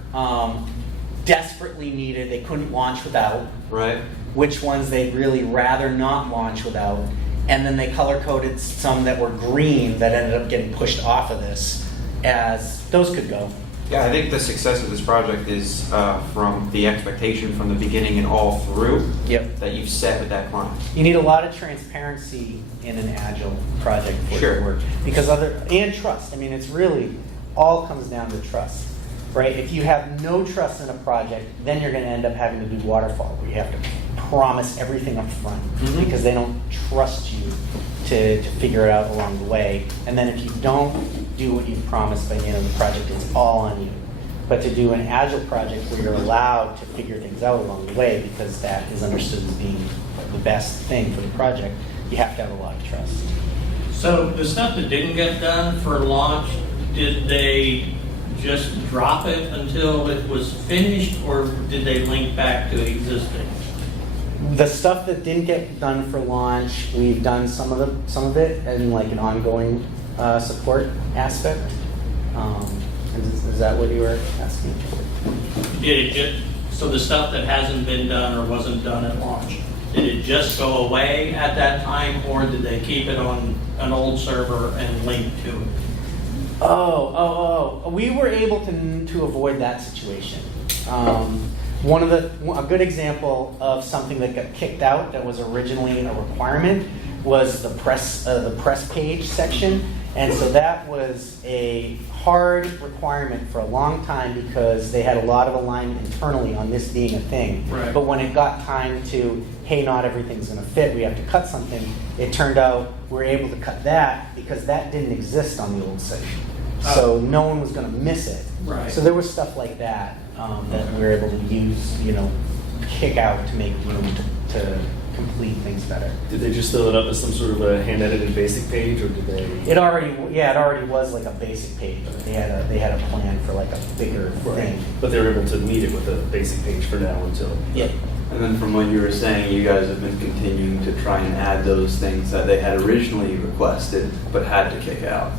desperately needed, they couldn't launch without, Right. which ones they'd really rather not launch without, and then they color-coded some that were green that ended up getting pushed off of this as those could go. Yeah, I think the success of this project is from the expectation from the beginning and all through that you've set with that client. You need a lot of transparency in an Agile project for it to work. Because and trust. I mean, it's really all comes down to trust, right? If you have no trust in a project, then you're going to end up having to do waterfall, where you have to promise everything up front because they don't trust you to figure it out along the way. And then if you don't do what you've promised by the end of the project, it's all on you. but to do an Agile project where you're allowed to figure things out along the way because that is understood as being the best thing for the project, you have to have a lot of trust. So the stuff that didn't get done for launch, did they just drop it until it was finished, or did they link back to existing? The stuff that didn't get done for launch, we've done some of it in like an ongoing support aspect. Is that what you were asking? Did it just, so the stuff that hasn't been done or wasn't done at launch, did it just go away at that time, or did they keep it on an old server and link to it? We were able to avoid that situation. A good example of something that got kicked out that was originally a requirement was the press page section, and so that was a hard requirement for a long time because they had a lot of alignment internally on this being a thing. Right. But when it got time to, hey, not everything's going to fit, we have to cut something, it turned out we were able to cut that because that didn't exist on the old site. So no one was going to miss it. Right. So there was stuff like that that we were able to use, kick out to make room to complete things better. Did they just fill it up as some sort of a hand-edited basic page, or did they? It already was like a basic page. They had a plan for like a bigger thing. But they were able to meet it with a basic page for now until. Yeah. And then from what you were saying, you guys have been continuing to try and add those things that they had originally requested but had to kick out.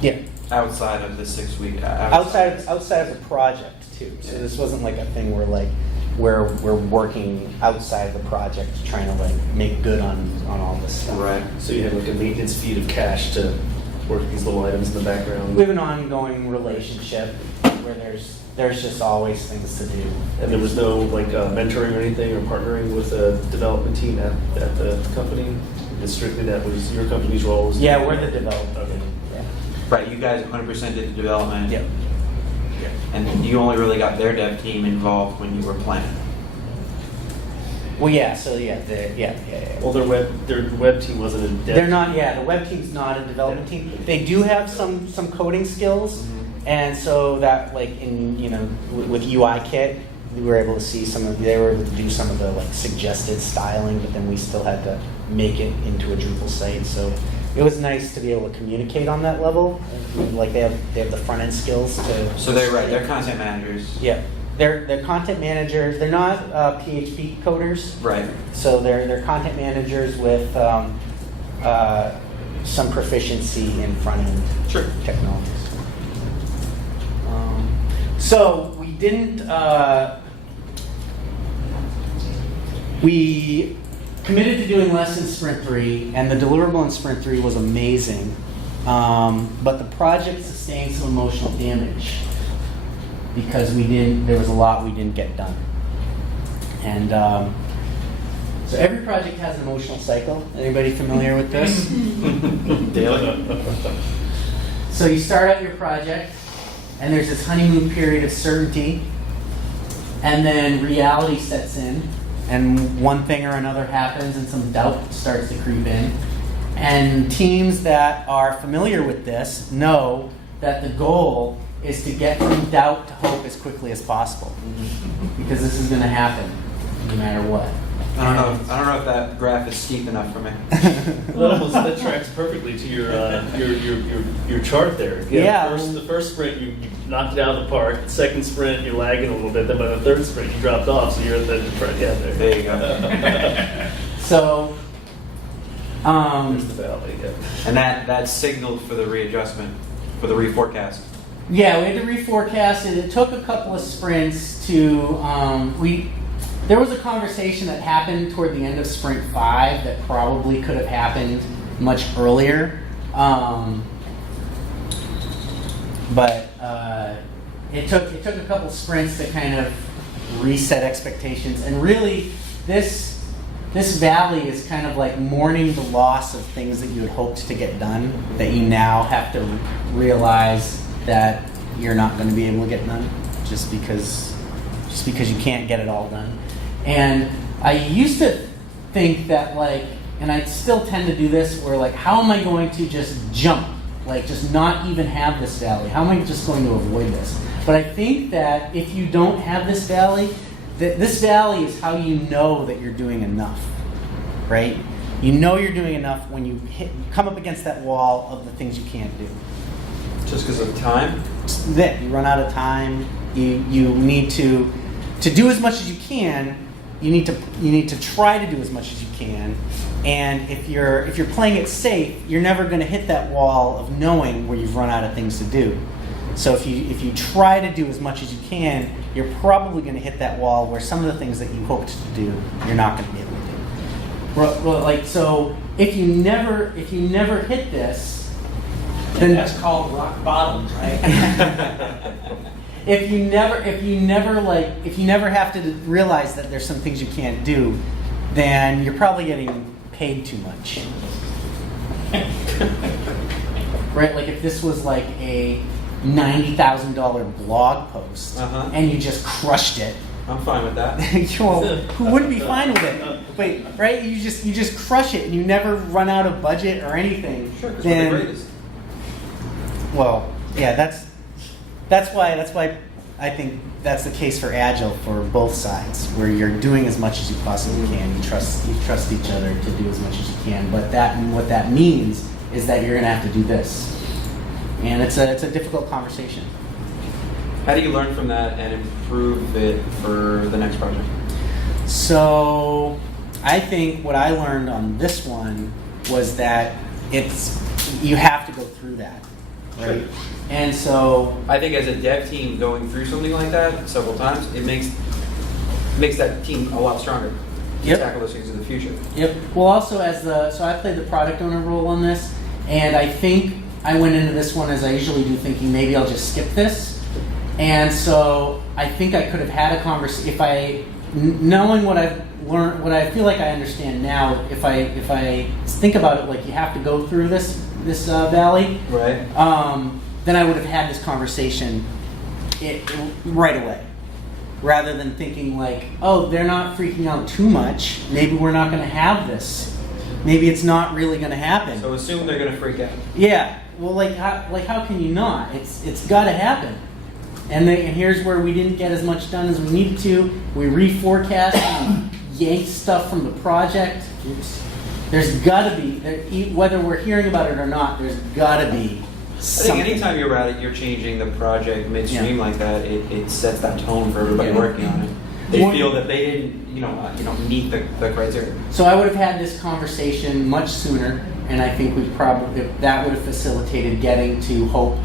Yeah. Outside of the 6 week. Outside of the project too. So this wasn't like a thing where we're working outside of the project trying to like make good on all this stuff. Right. So you have like a maintenance feed of cash to work these little items in the background. We have an ongoing relationship where there's just always things to do. And there was no like mentoring or anything, or partnering with a development team at the company? It's strictly that was your company's roles? Yeah, we're the developer. Okay. Yeah. Right, you guys 100% did the development. Yep. And you only really got their dev team involved when you were planning. Well, yeah. So yeah. Well, their web team wasn't a dev They're not. Yeah, the web team's not a development team. They do have some coding skills, and so that like in with UI Kit, we were able to see they were able to do some of the like suggested styling, but then we still had to make it into a Drupal site. So it was nice to be able to communicate on that level. Like they have the front end skills to. So they're content managers. Yeah, they're content managers. They're not PHP coders. Right. So they're content managers with some proficiency in front end technologies. So we didn't. We committed to doing less in Sprint 3, and the deliverable in Sprint 3 was amazing. But the project sustained some emotional damage because there was a lot we didn't get done. And so every project has an emotional cycle. Anybody familiar with this? Daily. So you start out your project, and there's this honeymoon period of certainty, and then reality sets in, and one thing or another happens, and some doubt starts to creep in. And teams that are familiar with this know that the goal is to get from doubt to hope as quickly as possible, because this is going to happen no matter what. I don't know if that graph is steep enough for me. That tracks perfectly to your chart there. Yeah. The first sprint you knocked it out of the park. The second sprint you're lagging a little bit. Then by the third sprint you dropped off. So you're at the front. Yeah, There you go. So, there's the valley. Yeah. And that signaled for the readjustment, for the reforecast. yeah, we had to reforecast it. It took a couple of sprints to There was a conversation that happened toward the end of Sprint 5 that probably could have happened much earlier. But it took a couple sprints to kind of reset expectations. And really, this valley is kind of like mourning the loss of things that you had hoped to get done, that you now have to realize that you're not going to be able to get done just because you can't get it all done. And I used to think that and I still tend to do this, where how am I going to just jump? Just not even have this valley? How am I just going to avoid this? But I think that if you don't have this valley, this valley is how you know that you're doing enough, right? You know you're doing enough when you come up against that wall of the things you can't do. Just because of time? That you run out of time. You need to do as much as you can. You need to try to do as much as you can. And if you're playing it safe, you're never going to hit that wall of knowing where you've run out of things to do. So if you try to do as much as you can, you're probably going to hit that wall where some of the things that you hoped to do, you're not going to be able to do. Well, like, so if you never hit this, then That's called rock bottom, right? if you never have to realize that there's some things you can't do, then you're probably getting paid too much. Right? Like if this was like a $90,000 blog post and you just crushed it. I'm fine with that. Well, who wouldn't be fine with it? Wait, right? You just crush it and you never run out of budget or anything. Sure, because then, we're the greatest. Well, yeah, that's why I think that's the case for Agile for both sides, where you're doing as much as you possibly can. You trust each other to do as much as you can. But what that means is that you're going to have to do this, and it's a difficult conversation. How do you learn from that and improve it for the next project? So I think what I learned on this one was that you have to go through that, right? Sure. And so I think as a dev team going through something like that several times, it makes that team a lot stronger to Yep. tackle those things in the future. Yep. Well, also so I played the product owner role on this, and I think I went into this one as I usually do, thinking maybe I'll just skip this. And so I think I could have had a conversation knowing what I've learned, what I feel like I understand now. If I think about it, like you have to go through this valley, Right. then I would have had this conversation right away, rather than thinking like, oh, they're not freaking out too much. Maybe we're not going to have this. Maybe it's not really going to happen. So assume they're going to freak out. Yeah. Well, how can you not? It's got to happen. And here's where we didn't get as much done as we needed to. We reforecast and yanked stuff from the project. Oops. There's got to be, whether we're hearing about it or not, there's got to be something. I think anytime you're at it, you're changing the project midstream Yeah. like that. It sets that tone for everybody working on it. They feel that they didn't, meet the criteria. So I would have had this conversation much sooner, and I think that would have facilitated getting to hope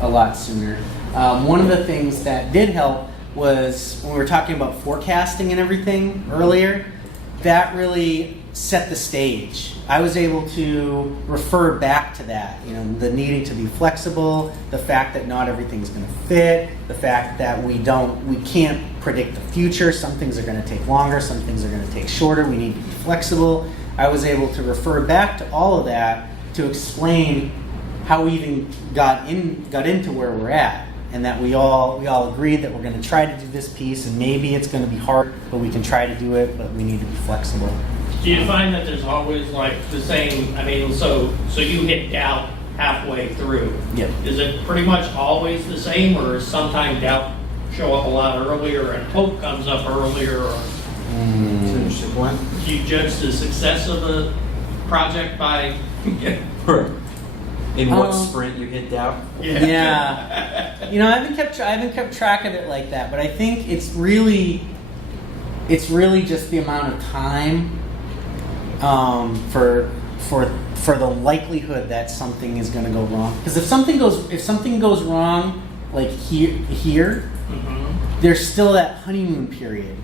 a lot sooner. One of the things that did help was when we were talking about forecasting and everything earlier, that really set the stage. I was able to refer back to that, the needing to be flexible, the fact that not everything's going to fit, the fact that we can't predict the future. Some things are going to take longer, some things are going to take shorter. We need to be flexible. I was able to refer back to all of that to explain how we even got into where we're at. And that we all agreed that we're going to try to do this piece, and maybe it's going to be hard, but we can try to do it, but we need to be flexible. Do you find that there's always like the same, so you hit doubt halfway through? Yep. Is it pretty much always the same, or is sometimes doubt show up a lot earlier and hope comes up earlier? Or That's an interesting point. do you judge the success of a project by... In what sprint you hit doubt? Yeah. I haven't kept track of it like that, but I think it's really just the amount of time for the likelihood that something is going to go wrong. Because if something goes wrong, like here, there's still that honeymoon period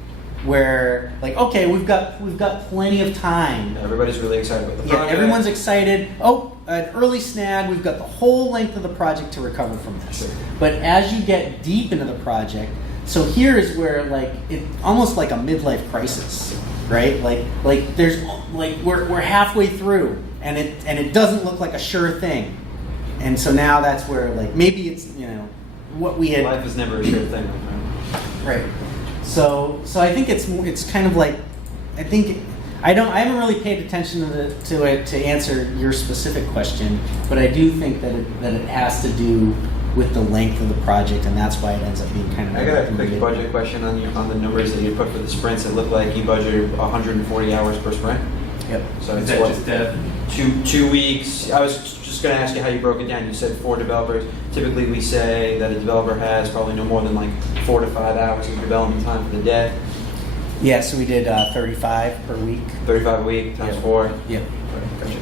where, like, okay, we've got plenty of time. Everybody's really excited about the project. Yeah, everyone's excited. Oh, an early snag. We've got the whole length of the project to recover from this. Sure. But as you get deep into the project, so here is where it's almost like a midlife crisis, right? Like there's we're halfway through, and it doesn't look like a sure thing, and so now that's where maybe it's what we had. Life is never a sure thing, right? So I think it's kind of like, I haven't really paid attention to it to answer your specific question, but I do think that it has to do with the length of the project, and that's why it ends up being kind of. I got a quick budget question on the numbers that you put for the sprints. It looked like you budgeted 140 hours per sprint. Yep. So Is it's that what, just dev? 2 weeks. I was just going to ask you how you broke it down. You said 4 developers. Typically, we say that a developer has probably no more than like 4 to 5 hours of development time for the day. Yeah, so we did 35 per week. 35 a week times 4. Yep. Gotcha.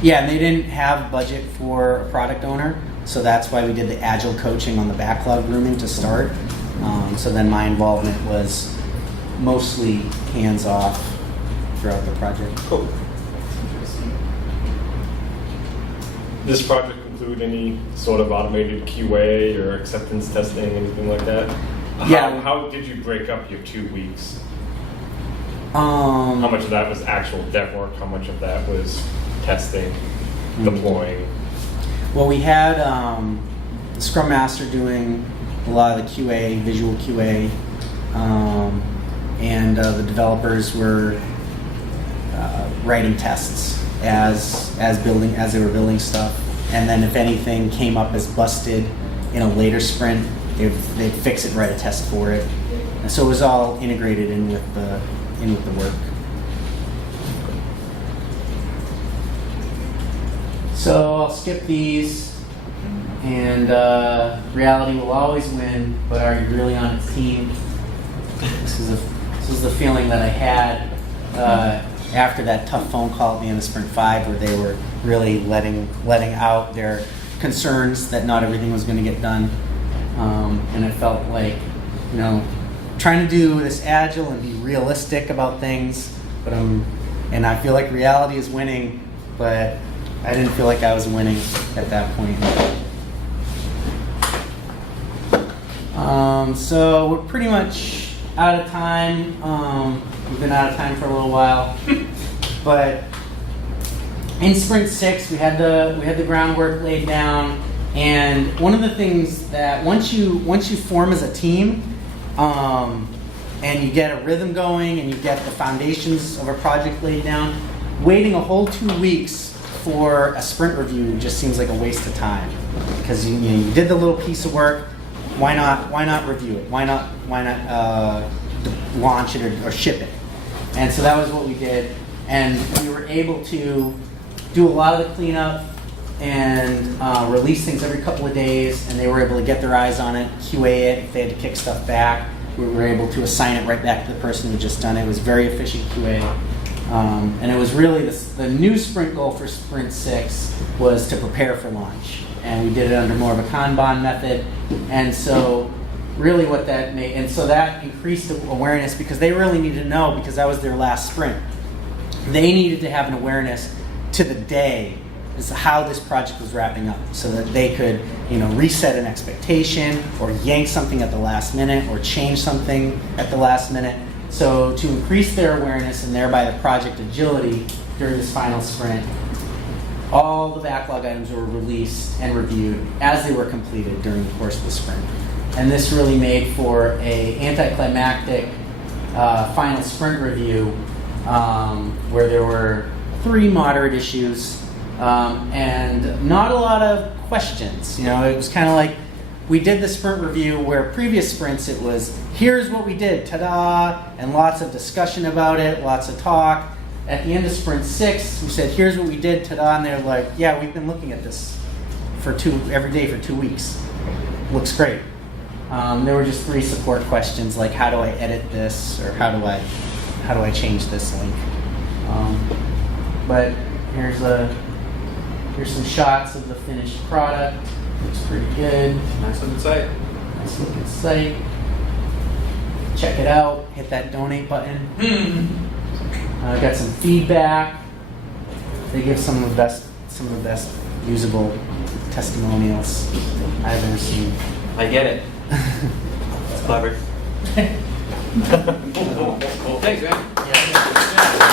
Yeah, and they didn't have budget for a product owner, so that's why we did the agile coaching on the backlog grooming to start. So then my involvement was mostly hands-off throughout the project. Cool. This project include any sort of automated QA or acceptance testing, anything like that? Yeah. How did you break up your 2 weeks? How Um, much of that was actual dev work? How much of that was testing, deploying? well, we had the ScrumMaster doing a lot of the QA, visual QA, and the developers were writing tests as they were building stuff. And then if anything came up as busted in a later sprint, they'd fix it and write a test for it. And so it was all integrated in with the work. So I'll skip these, and reality will always win, but are you really on its team? This is the feeling that I had after that tough phone call at the end of Sprint 5, where they were really letting out their concerns that not everything was going to get done. And it felt like, trying to do this agile and be realistic about things, and I feel like reality is winning, but I didn't feel like I was winning at that point. So we're pretty much out of time. We've been out of time for a little while, but in Sprint 6 we had the groundwork laid down, and one of the things that once you form as a team, and you get a rhythm going and you get the foundations of a project laid down, waiting a whole 2 weeks for a sprint review just seems like a waste of time, because you did the little piece of work. Why not review it? Why not launch it or ship it? And so that was what we did, and we were able to do a lot of the cleanup and release things every couple of days, and they were able to get their eyes on it, QA it. If they had to kick stuff back, we were able to assign it right back to the person who just done it. It was very efficient QA. And it was really the new sprint goal for Sprint 6 was to prepare for launch. And we did it under more of a Kanban method. And so really what that made, and so that increased awareness, because they really needed to know, because that was their last sprint. They needed to have an awareness to the day as to how this project was wrapping up, so that they could, reset an expectation or yank something at the last minute or change something at the last minute. So to increase their awareness and thereby the project agility during this final sprint, all the backlog items were released and reviewed as they were completed during the course of the sprint. And this really made for a anticlimactic final sprint review, where there were 3 moderate issues and not a lot of questions. It was kind of like, we did the sprint review where previous sprints it was, here's what we did, ta-da, and lots of discussion about it, lots of talk. At the end of Sprint 6, we said, here's what we did, ta-da, and they're like, yeah, we've been looking at this every day for 2 weeks. Looks great. There were just 3 support questions, like how do I edit this, or how do I change this link. But here's some shots of the finished product. Looks pretty good. Nice looking site. Nice looking site. Check it out. Hit that donate button. Got some feedback. They give some of the best usable testimonials I've ever seen. I get it. It's clever. Thanks, man. Yeah.